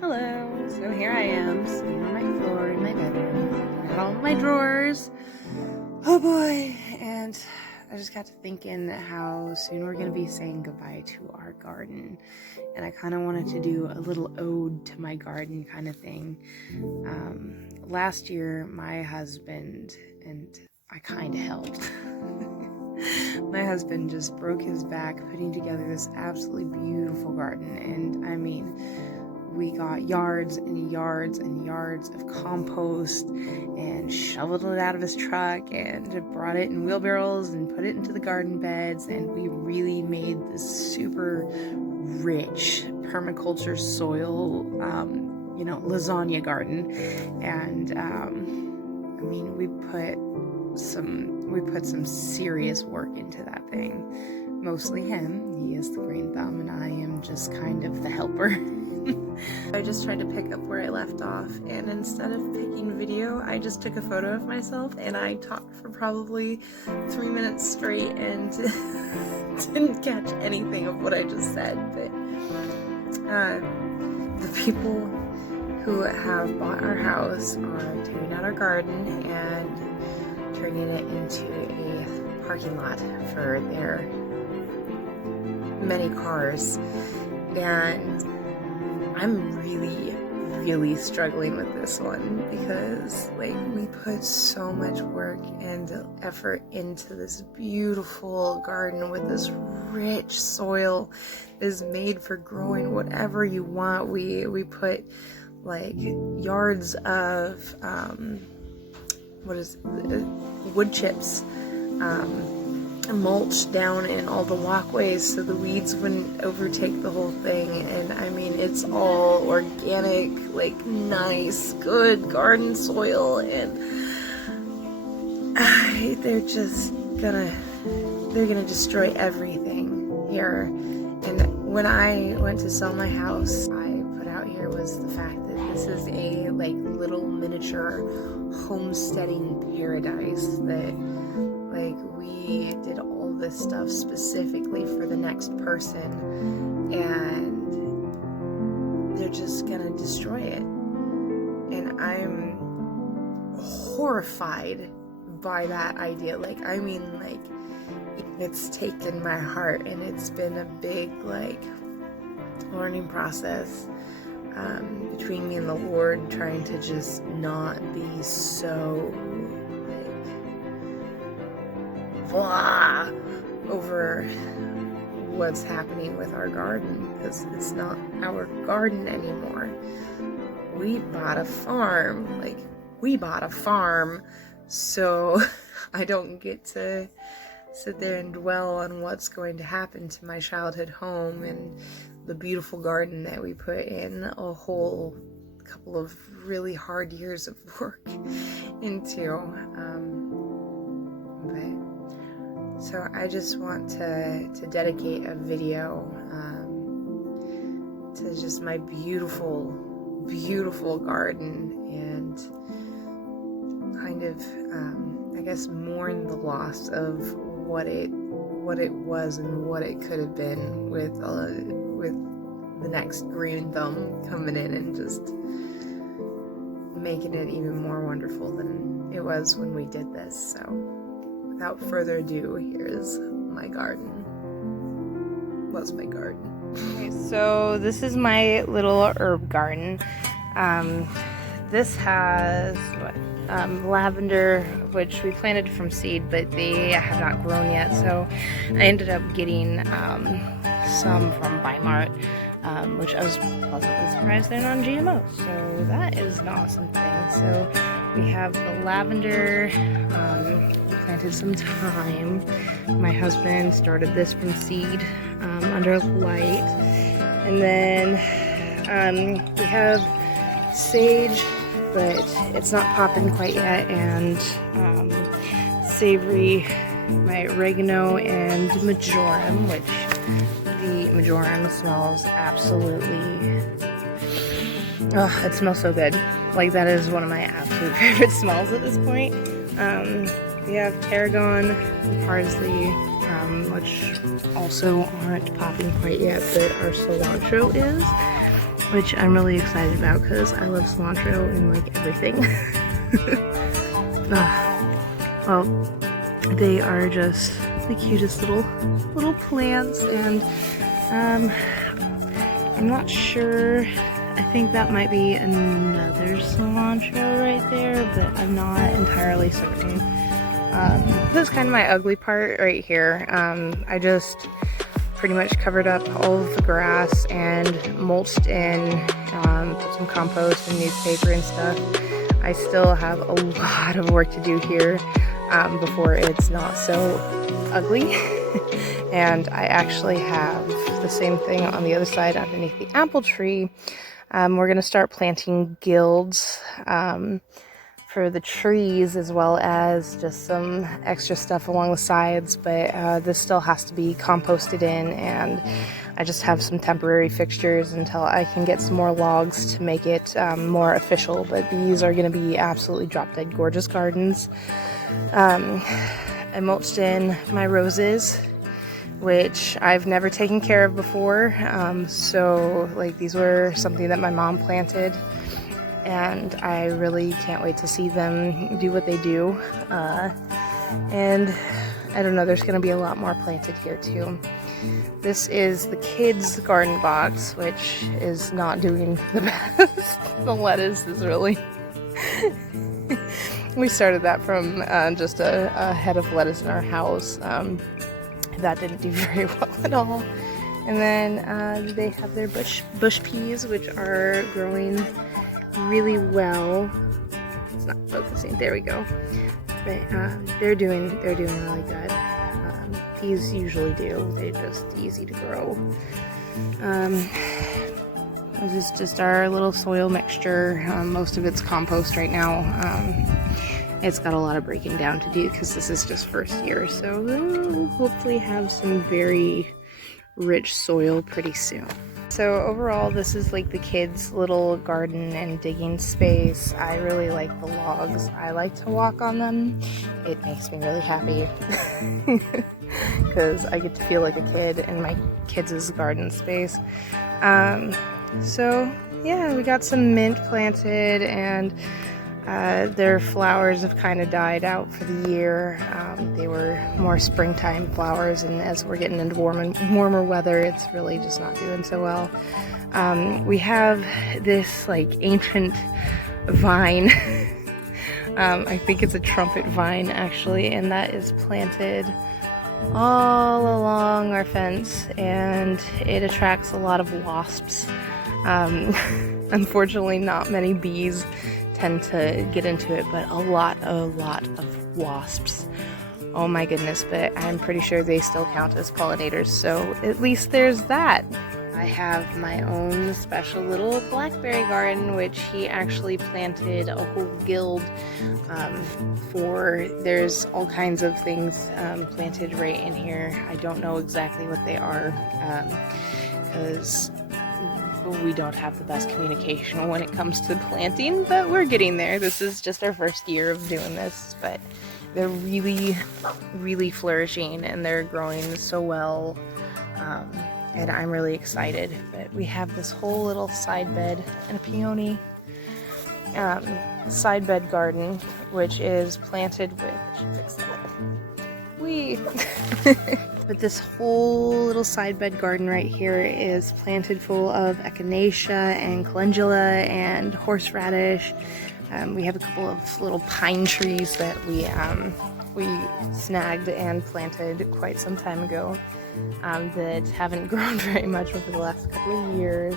Hello. So here I am, sitting on my floor in my bedroom. Got all of my drawers. Oh boy. And I just got to thinking how soon we're going to be saying goodbye to our garden. And I kind of wanted to do a little ode to my garden kind of thing. Last year, my husband, and I kind of helped. My husband just broke his back putting together this absolutely beautiful garden. And I mean, we got yards and yards and yards of compost and shoveled it out of his truck and brought it in wheelbarrows and put it into the garden beds. And we really made this super rich permaculture soil, lasagna garden. And I mean, we put some serious work into that thing. Mostly him. He is the green thumb and I am just kind of the helper. I just tried to pick up where I left off, and instead of picking video, I just took a photo of myself and I talked for probably 3 minutes straight and didn't catch anything of what I just said. But the people who have bought our house are tearing out our garden and turning it into a parking lot for their many cars. And I'm really struggling with this one because we put so much work and effort into this beautiful garden with this rich soil that is made for growing whatever you want. We put yards of wood chips, mulch down in all the walkways so the weeds wouldn't overtake the whole thing. And I mean, it's all organic, nice, good garden soil, and they're gonna destroy everything here. And when I went to sell my house, I put out here was the fact that this is a little miniature homesteading paradise, that we did all this stuff specifically for the next person, and they're just gonna destroy it. And I'm horrified by that idea. It's taken my heart, and it's been a big learning process between me and the Lord, trying to just not be so blah over what's happening with our garden, because it's not our garden anymore. We bought a farm, so I don't get to sit there and dwell on what's going to happen to my childhood home and the beautiful garden that we put in a whole couple of really hard years of work into. So I just want to dedicate a video to just my beautiful garden, and kind of I guess mourn the loss of what it was and what it could have been with the next green thumb coming in and just making it even more wonderful than it was when we did this. So without further ado, here's my garden. What's my garden? Okay, so this is my little herb garden. This has lavender, which we planted from seed, but they have not grown yet. So I ended up getting some from Weimart, which I was pleasantly surprised they're non-GMO. So that is an awesome thing. So we have the lavender. Planted some thyme. My husband started this from seed under light. And then we have sage, but it's not popping quite yet, and savory, my oregano, and marjoram, which the marjoram smells absolutely, oh, it smells so good. That is one of my absolute favorite smells at this point. We have tarragon and parsley, which also aren't popping quite yet, but our cilantro is. which I'm really excited about because I love cilantro in like everything. Well, they are just the cutest little plants, and I'm not sure. I think that might be another cilantro right there, but I'm not entirely certain. This is kind of my ugly part right here. I just pretty much covered up all of the grass and mulched in, put some compost and newspaper and stuff. I still have a lot of work to do here before it's not so ugly. And I actually have the same thing on the other side underneath the apple tree. We're going to start planting guilds for the trees, as well as just some extra stuff along the sides, but this still has to be composted in, and I just have some temporary fixtures until I can get some more logs to make it more official. But these are going to be absolutely drop dead gorgeous gardens. I mulched in my roses, which I've never taken care of before, so like these were something that my mom planted, and I really can't wait to see them do what they do. And I don't know, there's going to be a lot more planted here too. This is the kids' garden box, which is not doing the best. The lettuce is really... We started that from just a head of lettuce in our house. That didn't do very well at all. And then they have their bush peas, which are growing really well. It's not focusing. There we go. But they're doing really good. Peas usually do. They're just easy to grow. This is just our little soil mixture. Most of it's compost right now. It's got a lot of breaking down to do because this is just first year, so we'll hopefully have some very rich soil pretty soon. So overall, this is like the kids' little garden and digging space. I really like the logs. I like to walk on them. It makes me really happy because I get to feel like a kid in my kids' garden space. So yeah, we got some mint planted, and their flowers have kind of died out for the year. They were more springtime flowers, and as we're getting into warmer weather, it's really just not doing so well. We have this like ancient vine. I think it's a trumpet vine actually, and that is planted all along our fence, and it attracts a lot of wasps. Unfortunately, not many bees tend to get into it, but a lot of wasps. Oh my goodness, but I'm pretty sure they still count as pollinators, so at least there's that. I have my own special little blackberry garden, which he actually planted a whole guild for. There's all kinds of things planted right in here. I don't know exactly what they are because we don't have the best communication when it comes to planting, but we're getting there. This is just our first year of doing this, but they're really flourishing, and they're growing so well, and I'm really excited. But we have this whole little side bed and a peony side bed garden, which is planted with but this whole little side bed garden right here is planted full of echinacea and calendula and horseradish. We have a couple of little pine trees that we snagged and planted quite some time ago that haven't grown very much over the last couple of years.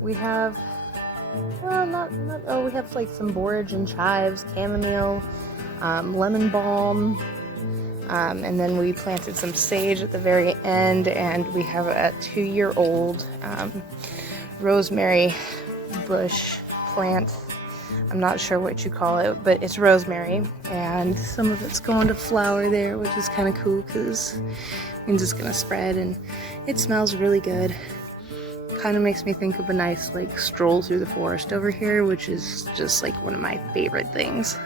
We have we have like some borage and chives, chamomile, lemon balm, and then we planted some sage at the very end, and we have a 2-year-old rosemary bush plant. I'm not sure what you call it, but it's rosemary, and some of it's going to flower there, which is kind of cool because it means it's going to spread, and it smells really good. Kind of makes me think of a nice like stroll through the forest over here, which is just like one of my favorite things.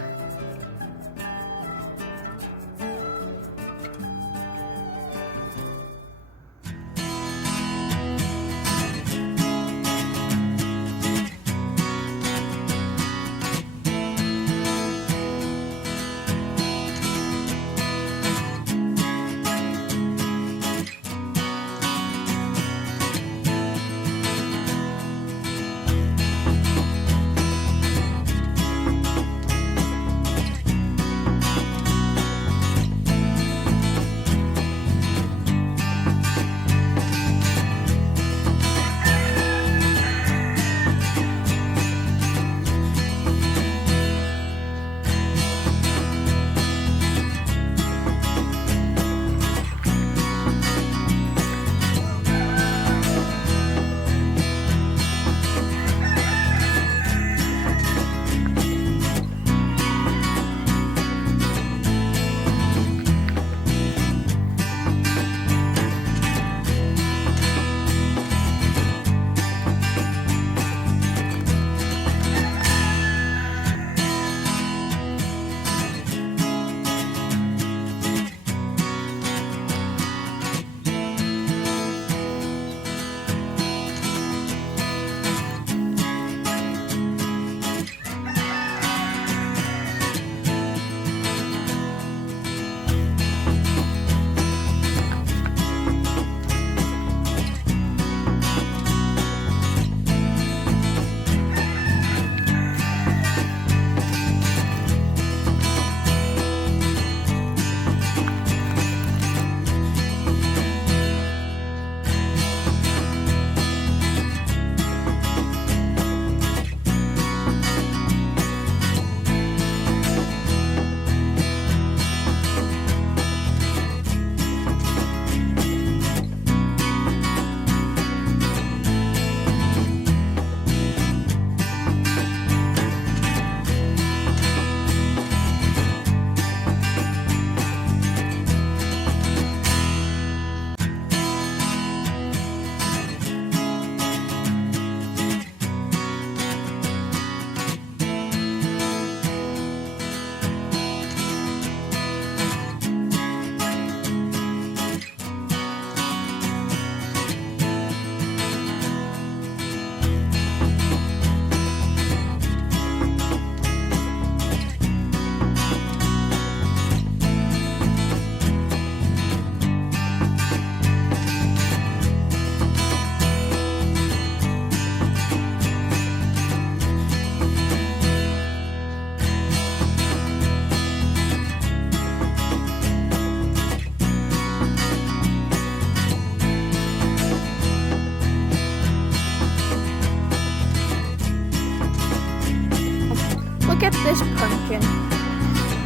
at this pumpkin.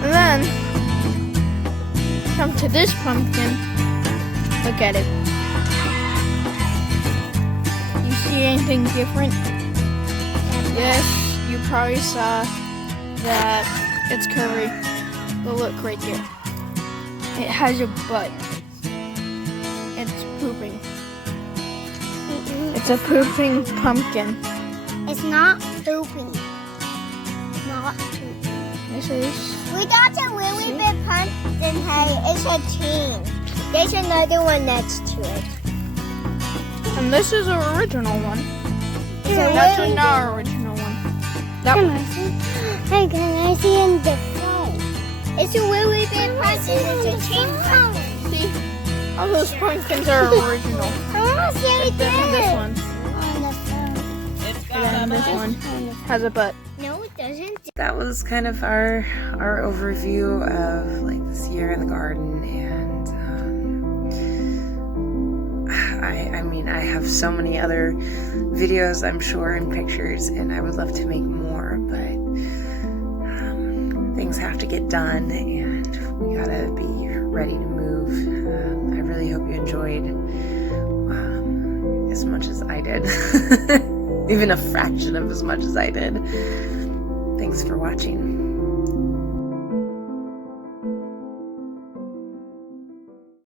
And then come to this pumpkin. Look at it. You see anything different? Yes, you probably saw that it's curvy. But look right there. It has a butt. It's pooping. It's a pooping pumpkin. It's not pooping. Not pooping. This is. We got a really big pumpkin head. It's a team. There's another one next to it. And this is our original one. That's That's not our original one. That Can one. I see? Hey, can I see in the phone? It's a really big pumpkin. It's a team pumpkin. See? All those pumpkins are original. I want to see This one. On the phone. And this one has a butt. No, it doesn't. That was kind of our overview of like this year in the garden, and I mean, I have so many other videos, I'm sure, and pictures, and I would love to make more, but things have to get done, and we gotta be ready to move. I really hope you enjoyed as much as I did, even a fraction of as much as I did. Thanks for watching.